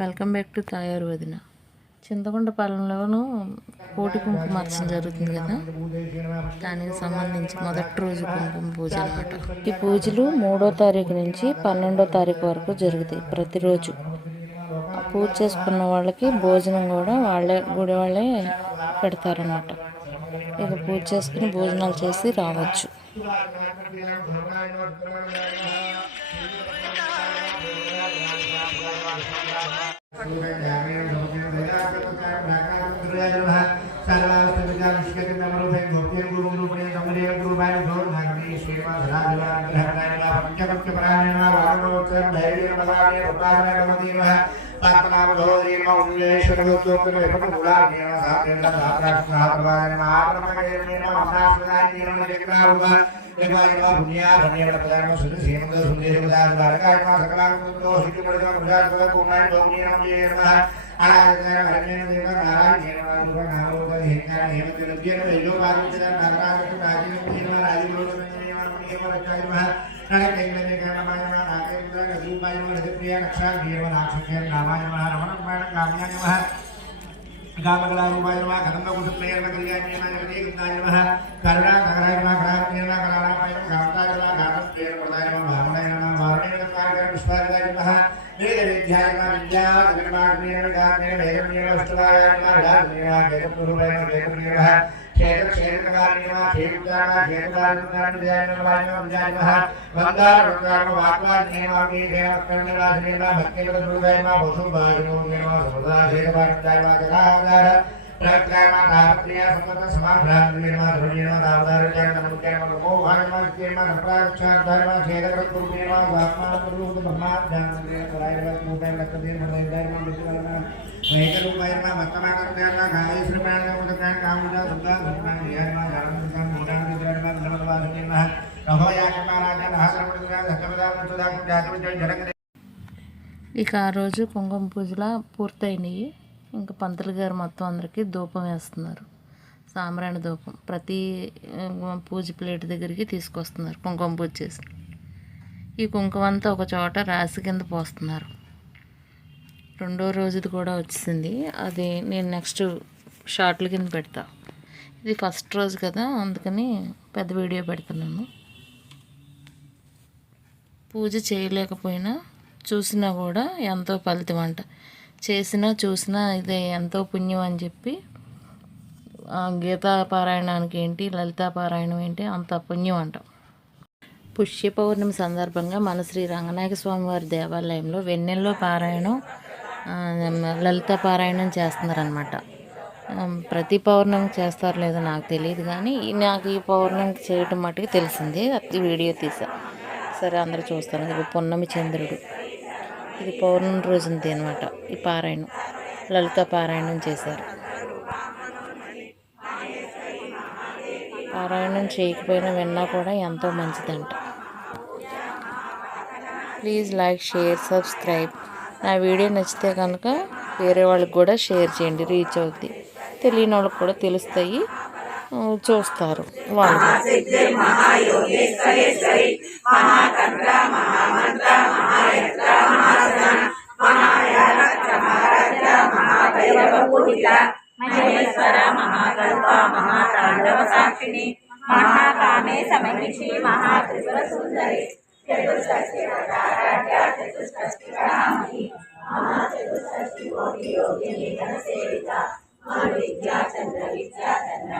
Welcome back to తాయారు వదిన. చింతకుంటపాలెంలోనూ కోటి కుంకుమార్చన జరుగుతుంది కదా, దానికి సంబంధించి మొదటి రోజు కుంకుమ పూజ అనమాట. ఈ పూజలు 3వ తారీఖు నుంచి 12వ తారీఖు వరకు జరుగుతాయి. ప్రతిరోజు పూజ చేసుకున్న వాళ్ళకి భోజనం కూడా గుడి వాళ్ళే పెడతారన్నమాట. ఇక పూజ చేసుకుని భోజనాలు చేసి రావచ్చు. ఇక ఆ రోజు కుంకుమ పూజలా పూర్తయినాయి. ఇంకా పంతులు గారు మొత్తం అందరికీ ధూపం వేస్తున్నారు. సాంబ్రాణి ధూపం ప్రతి పూజ ప్లేట్ దగ్గరికి తీసుకొస్తున్నారు కుంకుమ పూజ చేసి. ఈ కుంకుమ అంతా ఒక చోట రాశి కింద పోస్తున్నారు. 2వ రోజుది కూడా వచ్చింది, అది నేను నెక్స్ట్ షార్ట్ల కింద పెడతా. ఇది ఫస్ట్ రోజు కదా, అందుకని పెద్ద వీడియో పెడుతున్నాను. పూజ చేయలేకపోయినా చూసినా కూడా ఎంతో ఫలితం అంట. చూసినా ఇదే ఎంతో పుణ్యం అని చెప్పి గీతా పారాయణానికి ఏంటి, లలితా పారాయణం ఏంటి, అంత పుణ్యం అంట. పుష్య పౌర్ణమి సందర్భంగా మన శ్రీ రంగనాయక స్వామి వారి దేవాలయంలో వెన్నెల్లో పారాయణం, లలితా పారాయణం చేస్తున్నారనమాట. ప్రతి పౌర్ణమికి చేస్తారో లేదో నాకు తెలియదు, కానీ నాకు ఈ పౌర్ణమికి చేయటం మట్టుకు తెలిసింది. అది వీడియో తీసా. సరే అందరూ చూస్తాను. ఇది పున్నమి చంద్రుడు, ఇది పౌర్ణమి రోజుంది అనమాట. ఈ పారాయణం లలిత పారాయణం చేశారు. పారాయణం చేయకపోయినా విన్నా కూడా ఎంతో మంచిదంట. Please like, share, subscribe. నా వీడియో నచ్చితే కనుక వేరే వాళ్ళకి కూడా షేర్ చేయండి, రీచ్ అవుద్ది. తెలియని వాళ్ళకి కూడా తెలుస్తాయి, చూస్తారు వాళ్ళు. महाकामे समहिषी महात्रिपुर सुंदरी चतुष्षष्टि कोटि योगिनी धन सेविता विद्या चंद्र विद्या चंद्र